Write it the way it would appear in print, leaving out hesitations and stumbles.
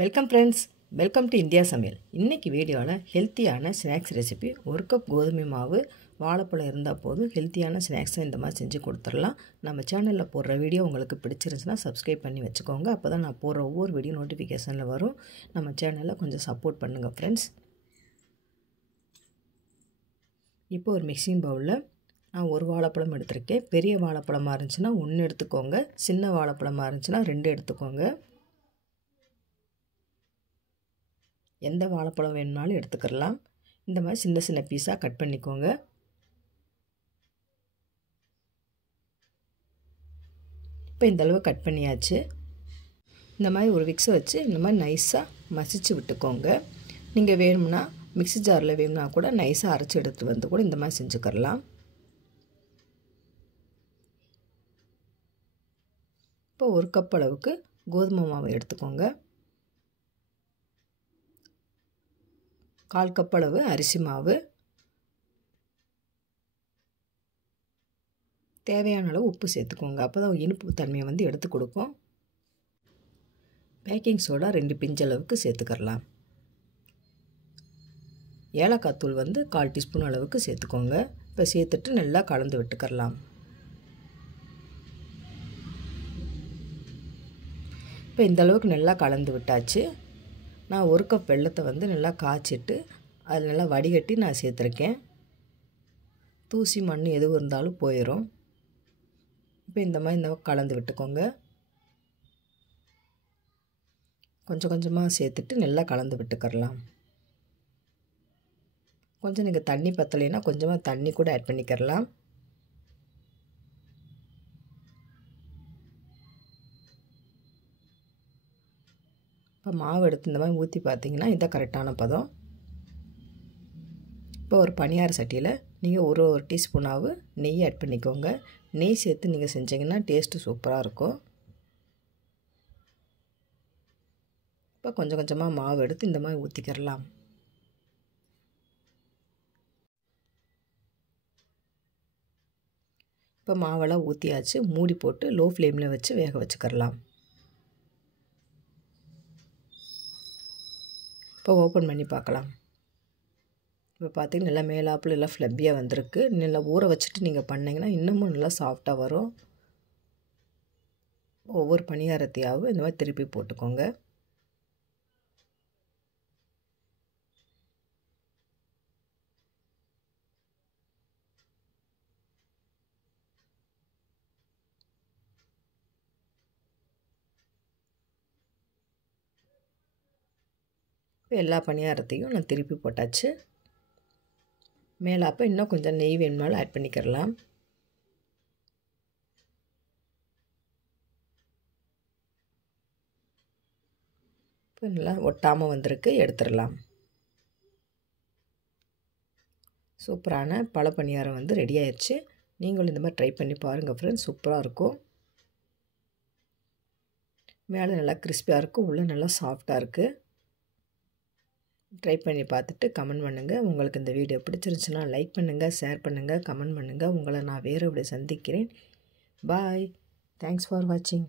Welcome friends, welcome to India சமையல். இன்றைக்கி வீடியோவில் ஹெல்த்தியான ஸ்நாக்ஸ் ரெசிபி. ஒரு கப் கோதுமை மாவு, வாழைப்பழம் இருந்தால் போதும். ஹெல்த்தியான ஸ்நாக்ஸை இந்த மாதிரி செஞ்சு கொடுத்துடலாம். நம்ம சேனலில் போடுற வீடியோ உங்களுக்கு பிடிச்சிருந்துச்சுன்னா சப்ஸ்கிரைப் பண்ணி வச்சுக்கோங்க. அப்போ தான் நான் போடுற ஒவ்வொரு வீடியோ நோட்டிஃபிகேஷனில் வரும். நம்ம சேனலில் கொஞ்சம் சப்போர்ட் பண்ணுங்கள் ஃப்ரெண்ட்ஸ். இப்போ ஒரு மிக்சிங் பவுலில் நான் ஒரு வாழைப்பழம் எடுத்திருக்கேன். பெரிய வாழைப்பழமாக இருந்துச்சுன்னா 1 எடுத்துக்கோங்க. சின்ன வாழைப்பழமாக இருந்துச்சுன்னா 2 எடுத்துக்கோங்க. எந்த வாழைப்பழம் வேணும்னாலும் எடுத்துக்கலாம். இந்த மாதிரி சின்ன சின்ன பீஸாக கட் பண்ணிக்கோங்க. இப்போ இந்த அளவு கட் பண்ணியாச்சு. இந்த மாதிரி ஒரு விக்ஸை வச்சு இந்த மாதிரி நைஸாக மசிச்சு விட்டுக்கோங்க. நீங்கள் வேணும்னா மிக்ஸி ஜாரில் வேணும்னா கூட நைஸாக அரைச்சி எடுத்து வந்து கூட இந்த மாதிரி செஞ்சுக்கலாம். இப்போ 1 கப் அளவுக்கு கோதுமை மாவு எடுத்துக்கோங்க. 1/4 கப் அளவு அரிசி மாவு, தேவையான அளவு உப்பு சேர்த்துக்கோங்க. அப்போ தான் இனிப்பு தன்மையை எடுத்து கொடுக்கும். பேக்கிங் சோடா 2 பிஞ்ச் அளவுக்கு சேர்த்துக்கலாம். ஏலக்காய் தூள் 1/4 டீஸ்பூன் அளவுக்கு சேர்த்துக்கோங்க. இப்போ சேர்த்துட்டு நல்லா கலந்து விட்டுக்கலாம். இப்போ இந்த அளவுக்கு நல்லா கலந்து விட்டாச்சு. நான் 1 கப் வெல்லத்தை நல்லா காய்ச்சிட்டு அதில் நல்லா வடிகட்டி நான் சேர்த்துருக்கேன். தூசி மண் எதுவும் இருந்தாலும் போயிடும். இப்போ இந்த மாதிரி கலந்து விட்டுக்கோங்க. கொஞ்சம் கொஞ்சமாக சேர்த்துட்டு நல்லா கலந்து விட்டுக்கலாம். கொஞ்சம் நீங்கள் தண்ணி பத்தலைன்னா கொஞ்சமாக தண்ணி கூட ஆட் பண்ணிக்கலாம். இப்போ மாவு எடுத்து இந்த மாதிரி ஊற்றி பார்த்தீங்கன்னா இதான் கரெக்டான பதம். இப்போ ஒரு பணியார சட்டியில் நீங்கள் ஒரு டீஸ்பூனாவது நெய் ஆட் பண்ணிக்கோங்க. நெய் சேர்த்து நீங்கள் செஞ்சிங்கன்னா டேஸ்ட்டு சூப்பராக இருக்கும். இப்போ கொஞ்சம் கொஞ்சமாக மாவு எடுத்து இந்த மாதிரி ஊற்றிக்கிறலாம். இப்போ மாவெல்லாம் ஊற்றியாச்சு. மூடி போட்டு லோ ஃப்ளேமில் வச்சு வேக வச்சுக்கிறலாம். இப்போ ஓப்பன் பண்ணி பார்க்கலாம். இப்போ பார்த்தீங்கன்னா நல்லா மேலாப்பில் எல்லாம் ஃப்ளப்பியாக வந்திருக்கு. நல்லா ஊற வச்சுட்டு நீங்கள் பண்ணிங்கன்னா இன்னமும் நல்லா சாஃப்டாக வரும். ஒவ்வொரு பணியாரத்தையாகவும் இந்த மாதிரி திருப்பி போட்டுக்கோங்க. இப்போ எல்லா பணியாரத்தையும் நான் திருப்பி போட்டாச்சு. மேலாப்போ இன்னும் கொஞ்சம் நெய் வேணுமாலும் ஆட் பண்ணிக்கிறலாம். இப்போ நல்லா ஒட்டாமல் வந்திருக்கு, எடுத்துடலாம். சூப்பரான பழ பணியாரம் ரெடி ஆயிடுச்சு. நீங்களும் இந்த மாதிரி ட்ரை பண்ணி பாருங்கள் ஃப்ரெண்ட்ஸ். சூப்பராக இருக்கும். மேலே நல்லா கிறிஸ்பியாக இருக்கும், உள்ளே நல்லா சாஃப்டாக இருக்குது. ட்ரை பண்ணி பார்த்துட்டு கமெண்ட் பண்ணுங்கள். உங்களுக்கு இந்த வீடியோ பிடிச்சிருந்துச்சுன்னா லைக் பண்ணுங்கள், ஷேர் பண்ணுங்கள், கமெண்ட் பண்ணுங்கள். உங்களை நான் வேறு சந்திக்கிறேன். பாய். தேங்க்ஸ் ஃபார் வாட்சிங்.